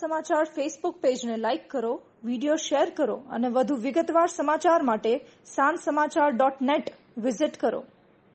સમાચાર ફેસબુક પેજને લાઇક કરો, વિડીયો શેર કરો અને વધુ વિગતવાર સમાચાર માટે sanssamachar.net વિઝિટ કરો.